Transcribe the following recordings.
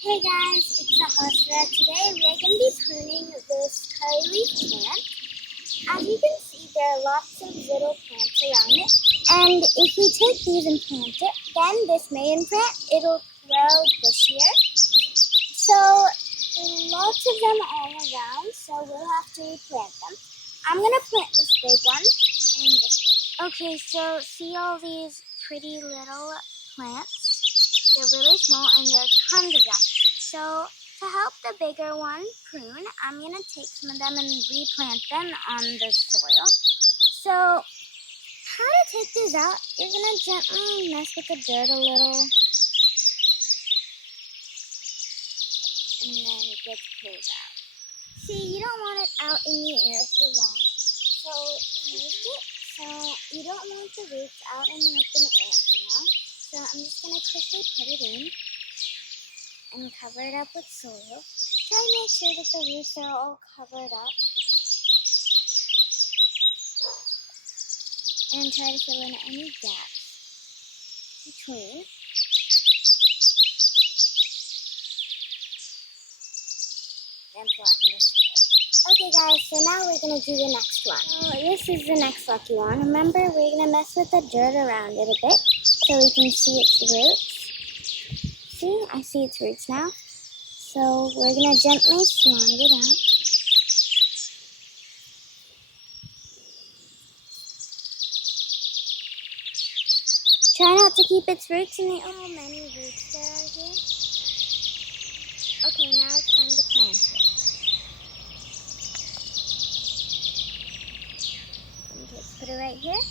Hey guys, it's Sahasra. Today we are going to be pruning this curry leaf plant. As you can see, there are lots of little plants around it. And if we take these and plant it, then this main plant, it'll grow bushier. So lots of them all around, so we'll have to replant them. I'm going to plant this big one and this one. Okay, so see all these pretty little plants? They're really small and there are tons of them. So to help the bigger one prune, I'm going to take some of them and replant them on the soil. So how to take these out, you're going to gently mess with the dirt a little. And then it gets pulled out. See, you don't want it out in the air for long. So remove it. So you don't want the roots out in the open air for now. So I'm just going to quickly put it in and cover it up with soil. Try to make sure that the roots are all covered up. And try to fill in any gaps between. And flatten the soil. Okay guys, so now we're going to do the next one. So this is the next lucky one. Remember, we're going to mess with the dirt around it a bit so we can see its roots. See, I see its roots now. So we're going to gently slide it out. Try not to keep its roots in the many roots there are here. Okay, now it's time to plant it. Okay, put it right here.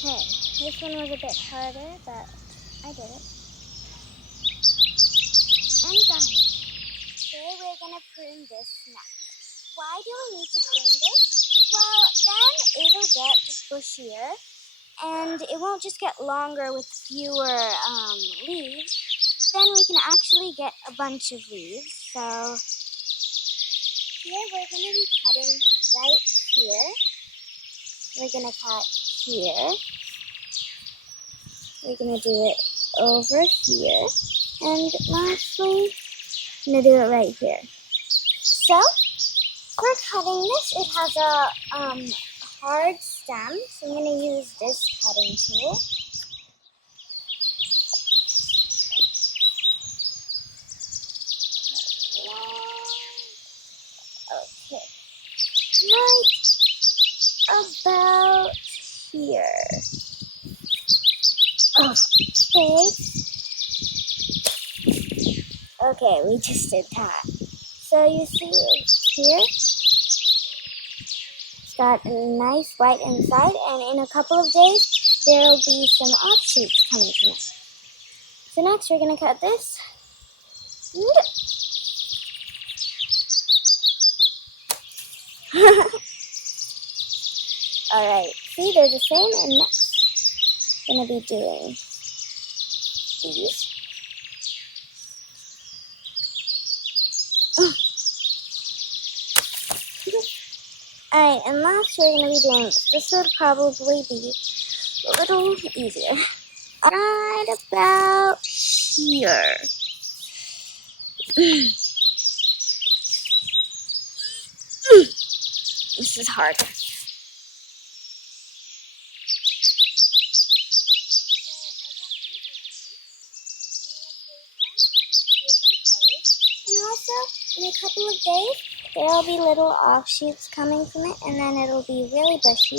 Okay, this one was a bit harder, but I did it. And done. Today we're going to prune this next. Why do we need to prune this? Well, then it'll get bushier, and it won't just get longer with fewer leaves. Then we can actually get a bunch of leaves. So here we're going to be cutting right here. We're going to cut here. We're going to do it over here. And lastly, I'm going to do it right here. So, we're cutting this. It has a hard stem, so I'm going to use this cutting tool. Okay, right about here. Okay, we just did that. So you see here, it's got a nice white inside, and in a couple of days, there will be some offshoots coming from it. So next, we're going to cut this. Alright, see, they're the same, and next, I'm going to be doing these. Alright, and last we're going to be doing this. This would probably be a little easier. Right about here. This is hard. And also, in a couple of days, there will be little offshoots coming from it, and then it'll be really bushy.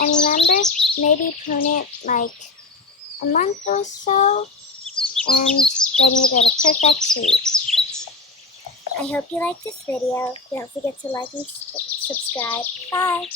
And remember, maybe prune it like a month or so, and then you get a perfect tree. I hope you liked this video. Don't forget to like and subscribe. Bye!